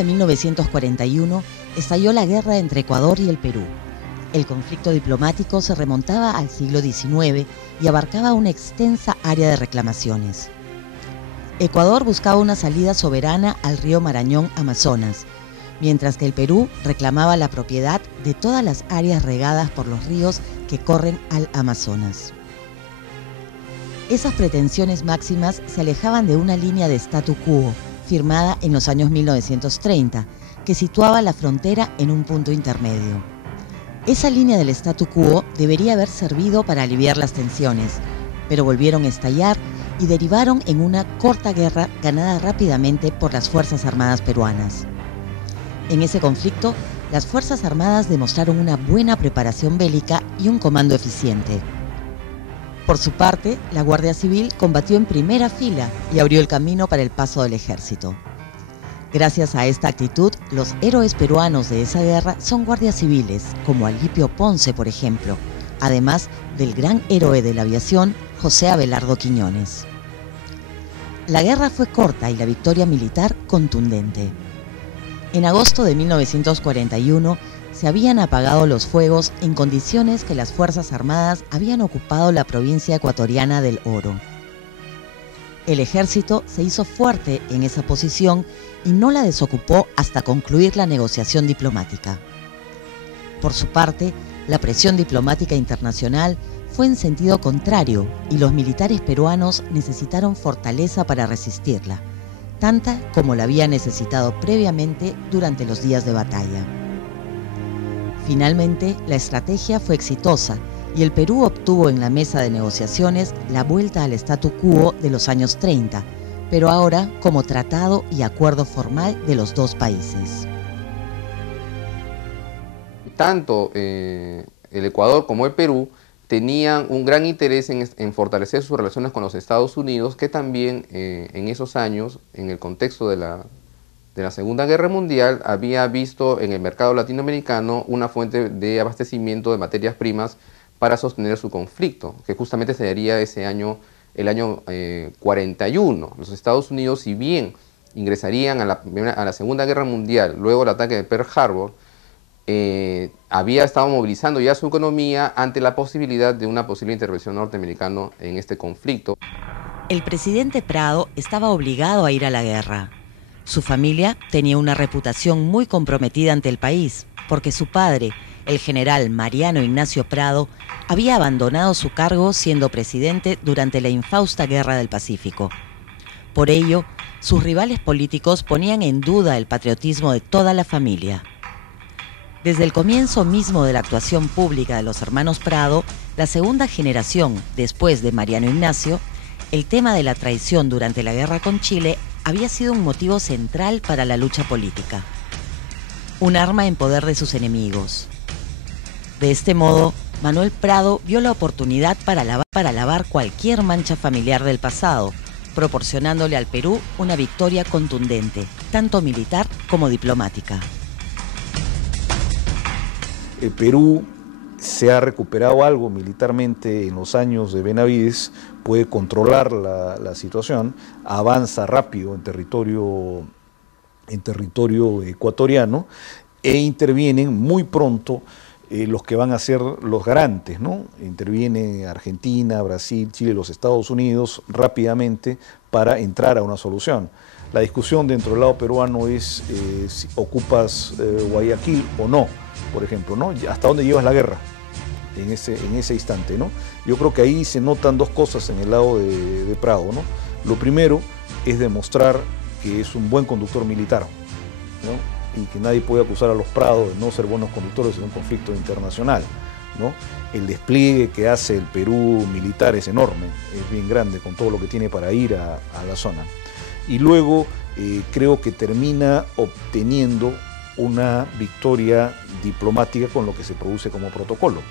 de 1941 estalló la guerra entre Ecuador y el Perú. El conflicto diplomático se remontaba al siglo XIX y abarcaba una extensa área de reclamaciones. Ecuador buscaba una salida soberana al río Marañón Amazonas, mientras que el Perú reclamaba la propiedad de todas las áreas regadas por los ríos que corren al Amazonas. Esas pretensiones máximas se alejaban de una línea de statu quo firmada en los años 1930, que situaba la frontera en un punto intermedio. Esa línea del statu quo debería haber servido para aliviar las tensiones, pero volvieron a estallar y derivaron en una corta guerra ganada rápidamente por las Fuerzas Armadas peruanas. En ese conflicto, las Fuerzas Armadas demostraron una buena preparación bélica y un comando eficiente. Por su parte, la Guardia Civil combatió en primera fila y abrió el camino para el paso del ejército. Gracias a esta actitud, los héroes peruanos de esa guerra son guardias civiles, como Alipio Ponce, por ejemplo, además del gran héroe de la aviación, José Abelardo Quiñones. La guerra fue corta y la victoria militar contundente. En agosto de 1941 se habían apagado los fuegos en condiciones que las Fuerzas Armadas habían ocupado la provincia ecuatoriana del Oro. El ejército se hizo fuerte en esa posición y no la desocupó hasta concluir la negociación diplomática. Por su parte, la presión diplomática internacional fue en sentido contrario y los militares peruanos necesitaron fortaleza para resistirla, tanta como la había necesitado previamente durante los días de batalla. Finalmente, la estrategia fue exitosa y el Perú obtuvo en la mesa de negociaciones la vuelta al statu quo de los años 30, pero ahora como tratado y acuerdo formal de los dos países. Tanto el Ecuador como el Perú tenían un gran interés en fortalecer sus relaciones con los Estados Unidos, que también en esos años, en el contexto de la Segunda Guerra Mundial, había visto en el mercado latinoamericano una fuente de abastecimiento de materias primas para sostener su conflicto, que justamente se daría ese año, el año 41. Los Estados Unidos, si bien ingresarían a la Segunda Guerra Mundial, luego del ataque de Pearl Harbor, había estado movilizando ya su economía ante la posibilidad de una posible intervención norteamericana en este conflicto. El presidente Prado estaba obligado a ir a la guerra. Su familia tenía una reputación muy comprometida ante el país, porque su padre, el general Mariano Ignacio Prado, había abandonado su cargo siendo presidente durante la infausta Guerra del Pacífico. Por ello, sus rivales políticos ponían en duda el patriotismo de toda la familia. Desde el comienzo mismo de la actuación pública de los hermanos Prado, la segunda generación, después de Mariano Ignacio, el tema de la traición durante la guerra con Chile había sido un motivo central para la lucha política. Un arma en poder de sus enemigos. De este modo, Manuel Prado vio la oportunidad para lavar cualquier mancha familiar del pasado, proporcionándole al Perú una victoria contundente, tanto militar como diplomática. El Perú se ha recuperado algo militarmente en los años de Benavides, puede controlar la situación, avanza rápido en territorio ecuatoriano e intervienen muy pronto los que van a ser los garantes, ¿no? Interviene Argentina, Brasil, Chile, los Estados Unidos rápidamente para entrar a una solución. La discusión dentro del lado peruano es si ocupas Guayaquil o no, por ejemplo, ¿no? ¿Hasta dónde llevas la guerra en ese instante, ¿no? Yo creo que ahí se notan dos cosas en el lado de Prado, ¿no? Lo primero es demostrar que es un buen conductor militar, ¿no? Y que nadie puede acusar a los Prado de no ser buenos conductores en un conflicto internacional, ¿no? El despliegue que hace el Perú militar es enorme, es bien grande con todo lo que tiene para ir a la zona. Y luego creo que termina obteniendo una victoria diplomática con lo que se produce como protocolo.